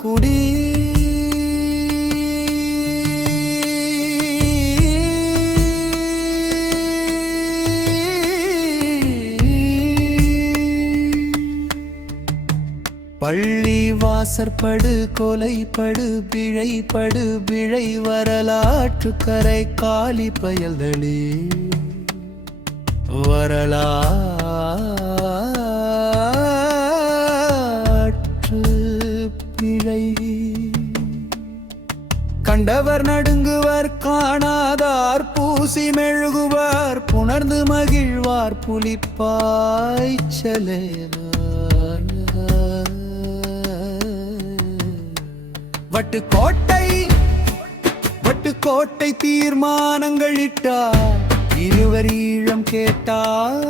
குடி பள்ளி வாசற்படு கொலைப்படு பிழைப்படு பிழை வரலாற்று கரை காலி பயல்தளே வரலாற்று பிழை கண்டவர் நடுங்குவர் காணாதார் பூசி மெழுகுவார் புணர்ந்து மகிழ்வார் புலிப்பாய்ச்சலே வட்டுக்கோட்டை தீர்மானங்கள் இட்டார் இருவர் ஈழம் கேட்டார்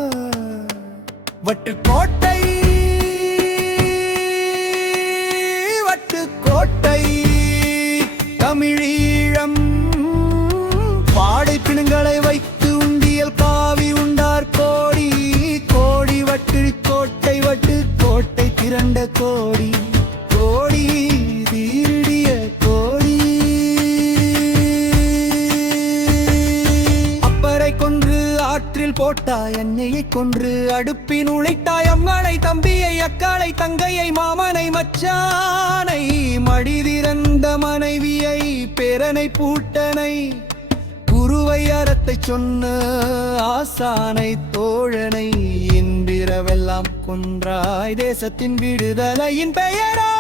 வட்டுக்கோட்டை தமிழீழம் பாடை பிணங்களை வைத்து உண்டியல் காவி உண்டார் கோடி கோடி வட்டுக்கோட்டை திரண்ட கோடி கோடி தீடிய கோடி அப்பரை கொன்று ஆற்றில் போட்டாய் எண்ணெயை கொன்று அடுப்பின் உழைத்தாய் அம்மாளை தம்பியை அக்காளை தங்கையை மாமனை மச்சானை மடிதிறந்த மனைவியை பேரனை பூட்டனை குருவை அறத்தை சொன்ன ஆசானை தோழனை இன்றிரவெல்லாம் கொன்றாய் தேசத்தின் விடுதலையின் பெயரா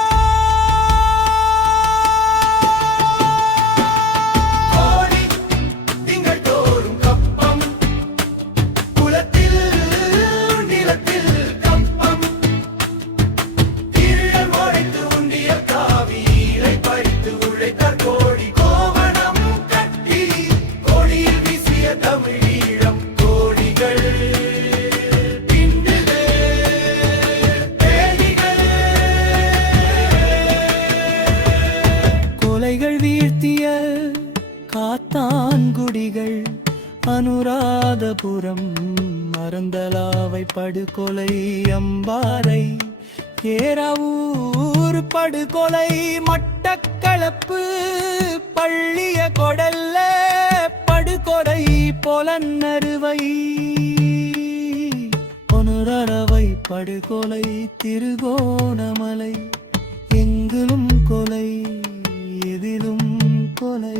காத்தான்குடிகள் அனுராதபுரம் மறந்தலாவை படுகொலை அம்பாறை ஏறாவூர் படுகொலை மட்டக்களப்பு பள்ளிய கொடல்ல படுகொலை பொலன்னறுவை பொனுரவை படுகொலை திருகோணமலை எங்கிலும் கொலை எதிலும் கொலை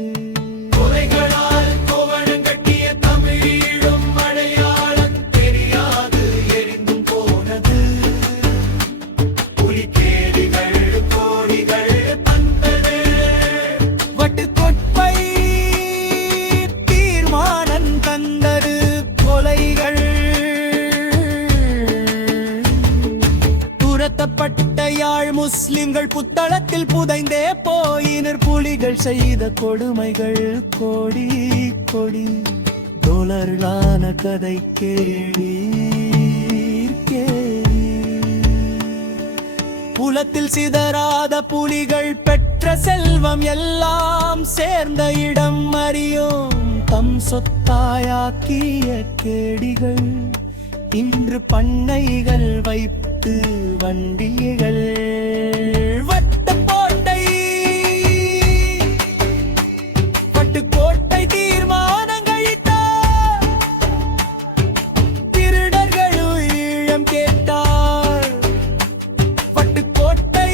கொலைகளால் கோவணம் கட்டிய தமிழீழும் மலையாளம் தெரியாது எரிந்தும் போனது புலிகேடிகள் கோடிகள் தந்தது வட்டுக்கோட்டை தீர்மானம் தந்தது கொலைகள் துரத்தப்பட்ட யாழ் முஸ்லிம்கள் புத்தளத்தில் புதைந்தே போயினர் புலிகள் செய்த கொடுமைகள் கோடி கோடி டொலர்களான கதை கேளீர் புலத்தில் சிதறாத புலிகள் பெற்ற செல்வம் எல்லாம் சேர்ந்த இடம் அறியோம் தம் சொத்தாயாக்கிய கேடிகள் இன்று பண்ணைகள் வைத்து வண்டிகள் வட்டுக்கோட்டை தீர்மானங்கள் இட்டார் திருடர்கள் ஈழம் கேட்டார் வட்டுக்கோட்டை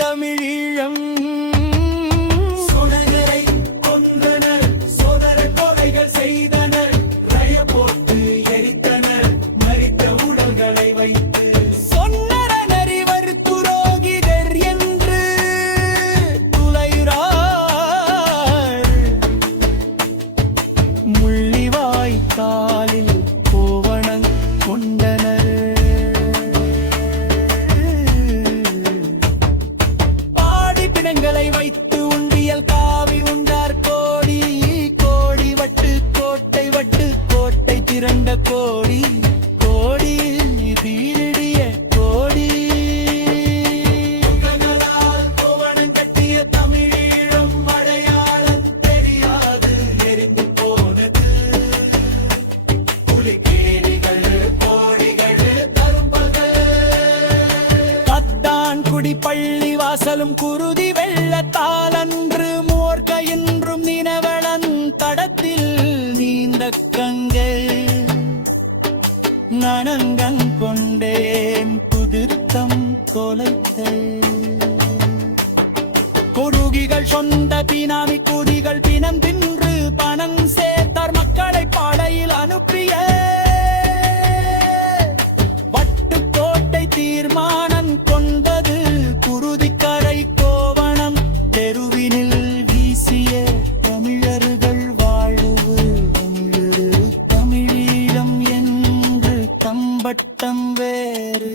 தமிழீழம் முள்ளிவாய்க்காலில் கோவணம் கொண்டனர் பாடி பிணங்களை வைத்து உண்டியல் காவி உண்டார் கோடி கோடி வட்டுக்கோட்டை திரண்ட அசலும் குருதி வெள்ளத்தால் அன்று மோர்க்க என்றும் நினவளன் தடத்தில் நீந்த கங்கை நனங்கங் கொண்டேன் புதிர்த்தம் தொலைத்தேன் கொடுகிகள் சொந்த பினாமி குடிகள் பிணம் தின்று பணம் சேர்த்தார் மக்களை பாடையில் அனுப்பிய வட்டுக்கோட்டை தீர்மானம் கொண்டது குருதிக்கரை கோவணம் தெருவினில் வீசிய தமிழர்கள் வாழ்வு தமிழீழம் என்று தம்பட்டம் வேறு